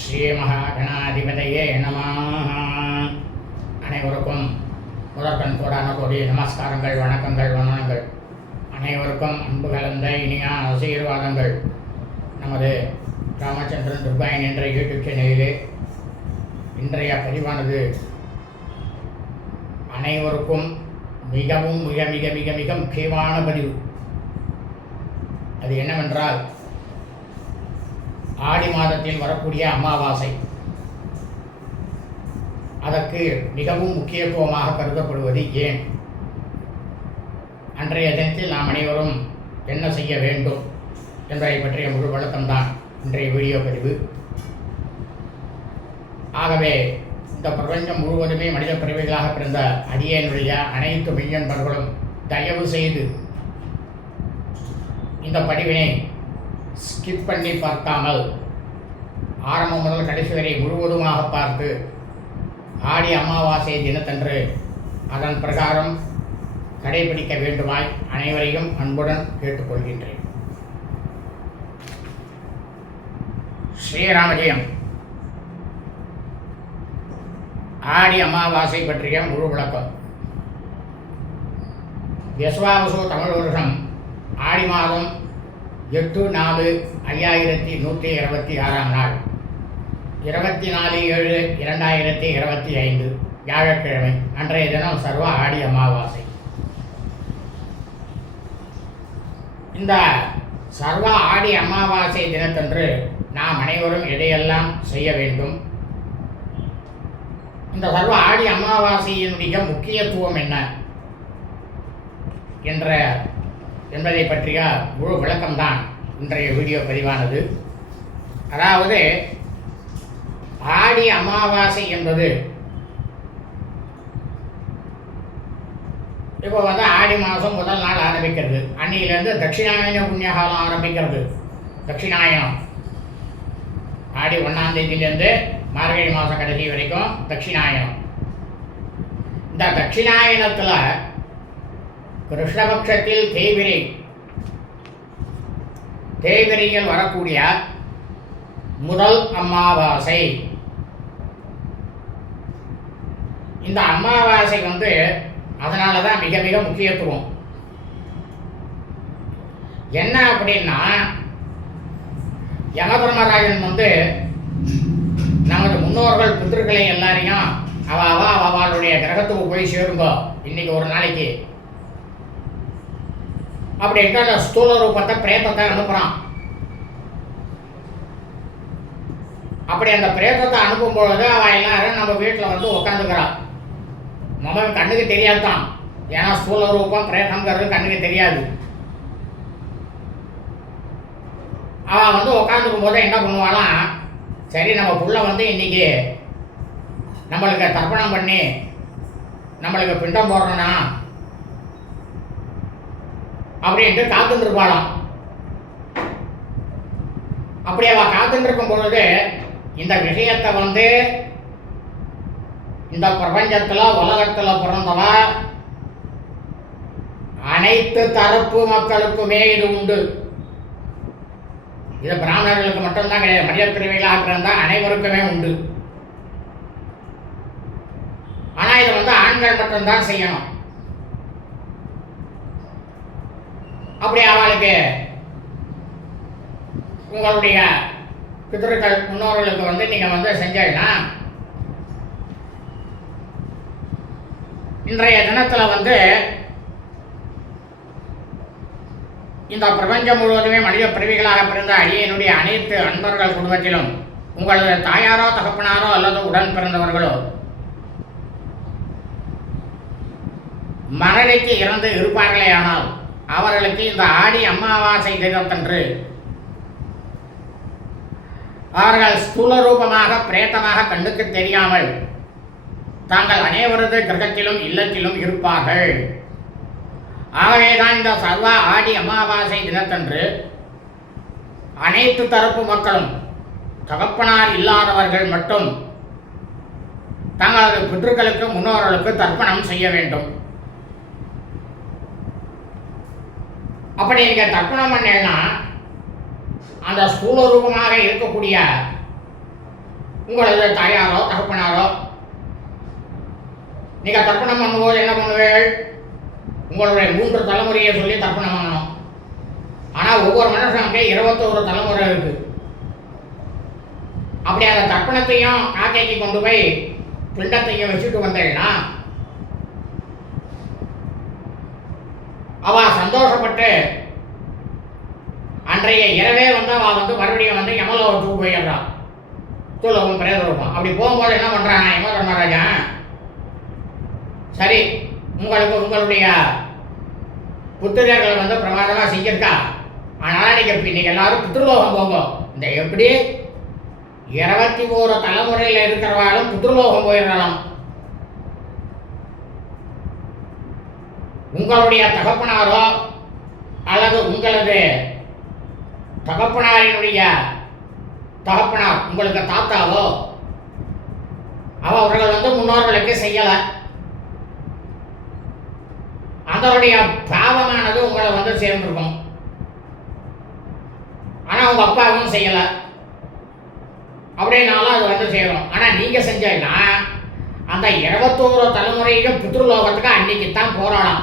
ஸ்ரீமகாகணாதிபதையே நம அனைவருக்கும் முதற்கண் கோடான கோடி நமஸ்காரங்கள் வணக்கங்கள் வணனங்கள் அனைவருக்கும் அன்பு கலந்த இனிய ஆசீர்வாதங்கள். நமது ராமச்சந்திரன் துர்பாயன் என்ற யூடியூப் சேனலிலே இன்றைய பதிவானது அனைவருக்கும் மிகவும் மிக மிக மிக மிக முக்கியமான பதிவு. அது என்னவென்றால் ஆடி மாதத்தில் வரக்கூடிய அமாவாசை. அதற்கு மிகவும் முக்கியத்துவமாக கருதப்படுவது ஏன்? அன்றைய தினத்தில் நாம் அனைவரும் என்ன செய்ய வேண்டும் என்பதை பற்றிய முழு வழக்கம்தான் இன்றைய வீடியோ பதிவு. ஆகவே இந்த பிரபஞ்சம் முழுவதுமே மனித பிறவிகளாக பிறந்த அடியனுடைய அனைத்து மெய்யன்பர்களும் தயவு செய்து இந்த பதிவினை ஸ்கிப் பண்ணி பார்க்காமல் ஆரம்பம் முதல் கடைசி வரை முழுவதுமாக பார்த்து ஆடி அமாவாசை தினத்தன்று அதன் பிரகாரம் கடைபிடிக்க வேண்டுமாய் அனைவரையும் அன்புடன் கேட்டுக்கொள்கின்றேன். ஸ்ரீராமஜெயம். ஆடி அமாவாசை பற்றிய முழு விளக்கம். விஸ்வாவசு தமிழ் வருஷம் ஆடி மாதம் எட்டு நாலு ஐயாயிரத்தி நூற்றி இருபத்தி ஆறாம் நாள். இருபத்தி நாலு ஏழு இரண்டாயிரத்தி இருபத்தி ஐந்து வியாழக்கிழமை அன்றைய தினம் சர்வ ஆடி அமாவாசை. இந்த சர்வ ஆடி அமாவாசை தினத்தன்று நாம் அனைவரும் எதையெல்லாம் செய்ய வேண்டும்? இந்த சர்வ ஆடி அமாவாசையினுடைய முக்கியத்துவம் என்ன? என்ற என்பதை பற்றிய முழு விளக்கம்தான். இன்றைய வீடியோ பதிவானது. அதாவது ஆடி அமாவாசை என்பது இப்போ வந்து ஆடி மாதம் முதல் நாள் ஆரம்பிக்கிறது. அன்னையிலேருந்து தட்சிணாயன புண்ணியகாலம் ஆரம்பிக்கிறது. தட்சிணாயனம். ஆடி ஒன்றாம் தேதியிலேருந்து மார்கழி மாதம் கடைசி வரைக்கும் தட்சிணாயனம். இந்த தட்சிணாயனத்தில் கிருஷ்ணபக்ஷத்தில் தேய்பிரை தேய்பிரையில் வரக்கூடிய முதல் அமாவாசை. இந்த அமாவாசை வந்து அதனால தான் மிக மிக முக்கியத்துவம். என்ன அப்படின்னா யமதர்மராஜன் வந்து நமது முன்னோர்கள் புத்திரர்களை எல்லாரையும் அவ அவ அவளுடைய கிரகத்துக்கு போய் சேருங்கோ இன்னைக்கு ஒரு நாளைக்கு. அப்படின்ட்டு அந்த ஸ்தூல ரூபத்தை பிரேதத்தை அனுப்புகிறான் அப்படி அந்த பிரேத்தத்தை அனுப்பும் பொழுது அவன் எல்லாரும் நம்ம வீட்டில் வந்து உட்காந்துக்கிறான் நம்ம கண்ணுக்கு தெரியாது தான் ஏன்னா ஸ்தூல ரூபம் பிரேதங்கிறது கண்ணுக்கு தெரியாது. அவன் வந்து உட்காந்துக்கும் போது என்ன பண்ணுவானா சரி நம்ம புள்ள வந்து இன்னைக்கு நம்மளுக்கு தர்ப்பணம் பண்ணி நம்மளுக்கு பிண்டம் போடுறோன்னா அப்படின்ட்டு காத்துட்டு இருப்பாளாம் அப்படி அவ காத்துட்டு இருக்கும் பொழுது இந்த விஷயத்தை வந்து இந்த பிரபஞ்சத்தில் உலகத்தில் பிறந்தவ? அனைத்து தரப்பு மக்களுக்குமே இது உண்டு. இது பிராமணர்களுக்கு மட்டும்தான் கிடையாது மனித பிரிவுகளாக பிறந்தா அனைவருக்குமே உண்டு. ஆனால் இதை வந்து ஆண்கள் மட்டும்தான் செய்யணும். அப்படி அவளுக்கு? உங்களுடைய பிதர்கள் முன்னோர்களுக்கு வந்து நீங்க வந்து செஞ்சீங்கன்னா இன்றைய தினத்தில் வந்து இந்த பிரபஞ்சம் முழுவதுமே மனித பிறவிகளாக பிறந்த அடியனுடைய அனைத்து அன்பர்கள் குடும்பத்திலும் உங்களது தாயாரோ தகப்பனாரோ அல்லது உடன் பிறந்தவர்களோ மரணிக்கு இறந்து இருப்பார்களேயானால் அவர்களுக்கு இந்த ஆடி அமாவாசை தினத்தன்று அவர்கள் ஸ்தூல ரூபமாக பிரேத்தமாக கண்ணுக்கு தெரியாமல் தாங்கள் அனைவரது கிரகத்திலும் இல்லத்திலும் இருப்பார்கள். ஆகவேதான் இந்த சர்வ ஆடி அமாவாசை தினத்தன்று அனைத்து தரப்பு மக்களும் தகப்பனார் இல்லாதவர்கள் மட்டும் தங்களது பித்ருக்களுக்கு முன்னோர்களுக்கு தர்ப்பணம் செய்ய வேண்டும். அப்படி நீங்கள் தர்ப்பணம் பண்ணேன்னா அந்த ஸ்தூல ரூபமாக இருக்கக்கூடிய உங்களது தாயாரோ தகப்பனாரோ நீங்கள் தர்ப்பணம் பண்ணும்போது என்ன பண்ணுவீர்கள்? உங்களுடைய மூன்று தலைமுறையை சொல்லி தர்ப்பணம் பண்ணணும். ஆனால் ஒவ்வொரு மனுஷனுக்கு இருபத்தோரு தலைமுறை இருக்கு. அப்படி அந்த தர்ப்பணத்தையும் காக்கைக்கு கொண்டு போய் பிண்டத்தையும் வச்சுட்டு வந்தேன்னா அவ சந்தோஷப்பட்டு அன்றைய இரவே வந்து அவ வந்து மறுபடியும் வந்து யமலோகத்துக்கு போயிடுறான் தூலகம் பிரேதரூபம் அப்படி போகும்போது என்ன பண்றான் யம தர்மராஜன் சரி உங்களுக்கு உங்களுடைய புத்திரர்கள் வந்து பிரமாதமாக செஞ்சிருக்கா? ஆனால் நீங்கள் நீங்கள் எல்லாரும் புத்திரலோகம் போங்க. இந்த எப்படி? இருபத்தி ஓரு தலைமுறையில் இருக்கிறவாலும் புத்திரலோகம் போயிடலாம் உங்களுடைய தகப்பனாரோ அல்லது உங்களது தகப்பனாரினுடைய தகப்பனார் உங்களுக்கு தாத்தாவோ அவர்கள் வந்து முன்னோர்களுக்கு செய்யலை. அதனுடைய பாவமானது உங்களை வந்து சேர்ந்துருக்கும். ஆனால் உங்கள் அப்பாவும் செய்யலை. அப்படின்னாலும் அது வந்து சேரும். ஆனால் நீங்கள் செஞ்சீங்கன்னா அந்த இருபத்தோரு தலைமுறையிலும் பித்ருலோகத்துக்கு அன்னைக்கு தான் போராடலாம்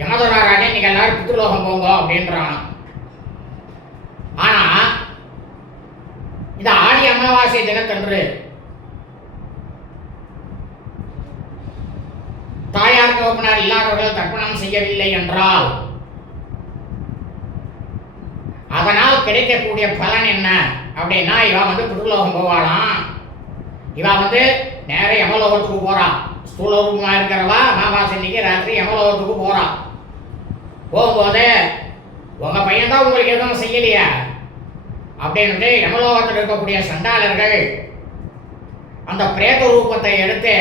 யமதராராஜன் இன்னைக்கு எல்லாரும் பித்ருலோகம் போங்க அப்படின்றான் ஆனா இந்த ஆடி அமாவாசை தினத்தன்று தாயார் தகப்பனார் இல்லாதவர்கள் தர்ப்பணம் செய்யவில்லை என்றால் அதனால் கிடைக்கக்கூடிய பலன் என்ன அப்படின்னா இவன் வந்து பித்ருலோகம் போவாளாம். இவன் வந்து நேர யமலோகத்துக்கு போறான். ஸ்தூலோகமா இருக்கிறவா? அமாவாசை ராத்திரி யமலோகத்துக்கு போகிறான் போகும்போது உங்க பையன் தான் உங்களுக்கு எதுவும் செய்யலையா? அப்படின்ட்டு யமலோகத்தில் இருக்கக்கூடிய சண்டாளர்கள் அந்த பிரேத ரூபத்தை எடுத்து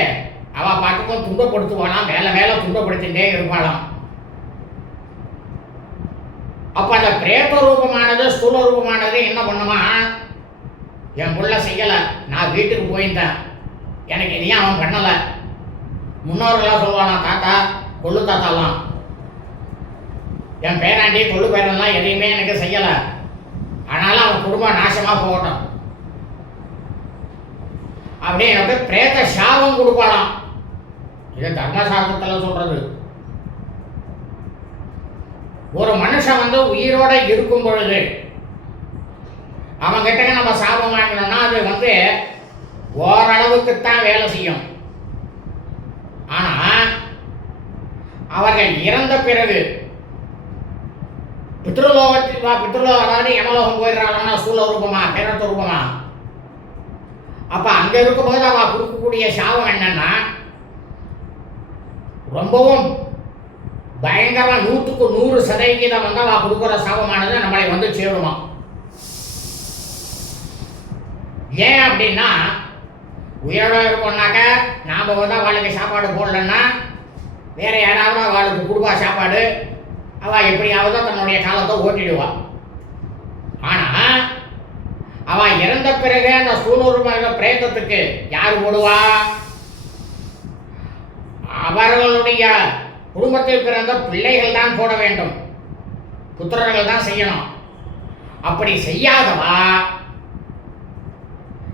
அவ பார்த்துக்கும் துன்பப்படுத்துவாளாம் மேலே மேலே துன்பப்படுத்திகிட்டே இருப்பாளாம். அப்ப அந்த பிரேத ரூபமானது ஸ்தூல ரூபமானது என்ன பண்ணுமா? என் புள்ள செய்யல. நான் வீட்டுக்கு போயிருந்தேன். எனக்கு எதையும் அவன் பண்ணலை. முன்னோர்களாக சொல்லுவானா தாத்தா கொள்ளு தாத்தாலாம். என் பேராண்டி கொள்ளு பேரெல்லாம் எதையுமே எனக்கு செய்யலை. ஆனாலும் அவன் குடும்பம் நாசமாக போகட்டும். அப்படியே எனக்கு பிரேத சாபம் கொடுப்பாளாம். இது தர்மசாஸ்திரத்தில் சொல்கிறது ஒரு மனுஷன் வந்து உயிரோட இருக்கும் பொழுது அவன் கிட்டக்க நம்ம சாபம் வாங்கினோம்னா அது வந்து ஓரளவுக்கு தான் வேலை செய்யும் ஆனா அவர்கள் இறந்த பிறகு பித்ருலோகத்தில் வா பித்ருலோகம் அதாவது யமலோகம் போயிடுறாங்கன்னா சூழ ரூபமா பிறத்த ரூபமா? அப்ப அங்க இருக்கும்போது அவ கொடுக்கக்கூடிய சாபம் என்னன்னா ரொம்பவும் பயங்கரமா நூற்றுக்கு நூறு சதவிகிதம் வந்து அவ கொடுக்குற சாபமானது நம்மளை வந்து சேருமா. ஏன் அப்படின்னா உயிரோட இருக்கோம்னாக்க நாம வந்து அவளுக்கு சாப்பாடு போடலன்னா வேற யாராவது அவளுக்கு கொடுப்பா சாப்பாடு அவள் எப்படியாவது தன்னுடைய காலத்தை ஓட்டிடுவாள் ஆனால் அவள் இறந்த பிறகு அந்த சூழல் பிரேதத்துக்கு யார் போடுவா அவர்களுடைய குடும்பத்தில் பிறந்த பிள்ளைகள் தான் போட வேண்டும். புத்திரர்கள் தான் செய்யணும். அப்படி செய்யாதவா?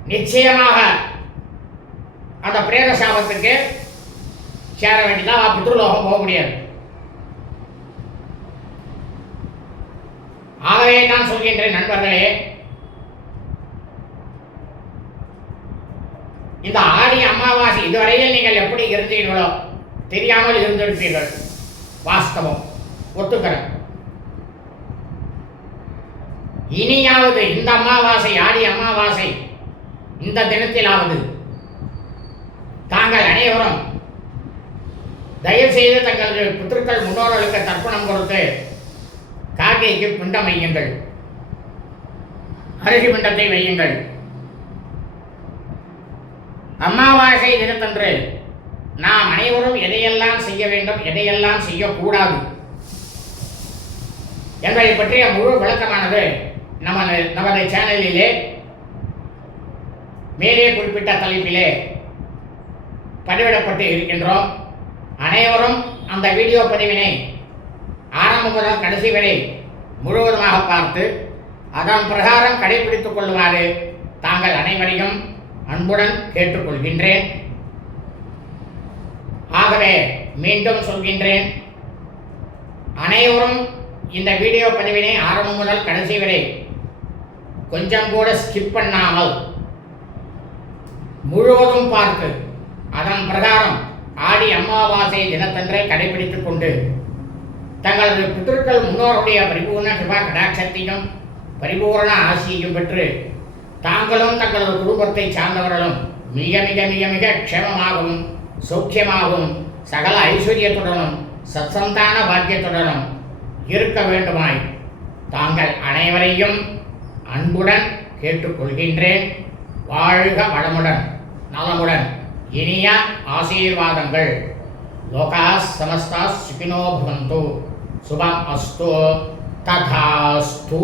நிச்சயமாக அந்த பிரேத சாபத்துக்கு சேர வேண்டிதான் அவ பித்ருலோகம் போக முடியாது. ஆகவே நான் சொல்கின்றேன் நண்பர்களே இந்த ஆடி அமாவாசை இதுவரையில் நீங்கள் எப்படி இருந்தீர்களோ தெரியாமல் இருந்திருப்பீர்கள். வாஸ்தவம். ஒத்துக்கிறேன். இனியாவது இந்த அமாவாசை ஆடி அமாவாசை இந்த தினத்திலாவது தாங்கள் அனைவரும் தயவுசெய்து தங்களது புத்திருக்கள் முன்னோர்களுக்கு தர்ப்பணம் கொடுத்து காக்கைக்கு பிண்டம் வையுங்கள். அரிசி பிண்டத்தை வையுங்கள். அமாவாசை தினத்தன்று நாம் அனைவரும் எதையெல்லாம் செய்ய வேண்டும் எதையெல்லாம் செய்யக்கூடாது என்பதை பற்றிய முழு விளக்கமானது நமது நமது சேனலிலே மேலே குறிப்பிட்ட தலைப்பிலே பதிவிடப்பட்டு இருக்கின்றோம். அனைவரும் அந்த வீடியோ பதிவினை ஆரம்பம் முதல் கடைசி வரை முழுவதுமாக பார்த்து அதன் பிரகாரம் கடைபிடித்துக் கொள்ளுமாறு தாங்கள் அனைவரையும் அன்புடன் கேட்டுக்கொள்கின்றேன். ஆகவே மீண்டும் சொல்கின்றேன் அனைவரும் இந்த வீடியோ பதிவினை ஆரம்பம் முதல் கடைசி வரை கொஞ்சம் கூட ஸ்கிப் பண்ணாமல் முழுவதும் பார்த்து அதன் பிரகாரம் ஆடி அமாவாசை தினத்தன்றை கடைபிடித்துக் கொண்டு தங்களது பிதர்கள் முன்னோருடைய பரிபூர்ண கிருபா கடாட்சத்தையும் பரிபூரண ஆசியையும் பெற்று தாங்களும் தங்களது குடும்பத்தை சார்ந்தவர்களும் மிக மிக மிக மிக க்ஷேமமாகவும் சௌக்கியமாகவும் சகல ஐஸ்வர்யத்துடனும் சத்சந்தான பாக்கியத்துடனும் இருக்க வேண்டுமாய் தாங்கள் அனைவரையும் அன்புடன் கேட்டுக்கொள்கின்றேன். வாழ்க வளமுடன் நலமுடன் இனியா ஆசீர்வாதங்கள். லோகா சமஸ்தா சுகினோ பவந்து. சுபம் அஸ்து ததாஸ்து.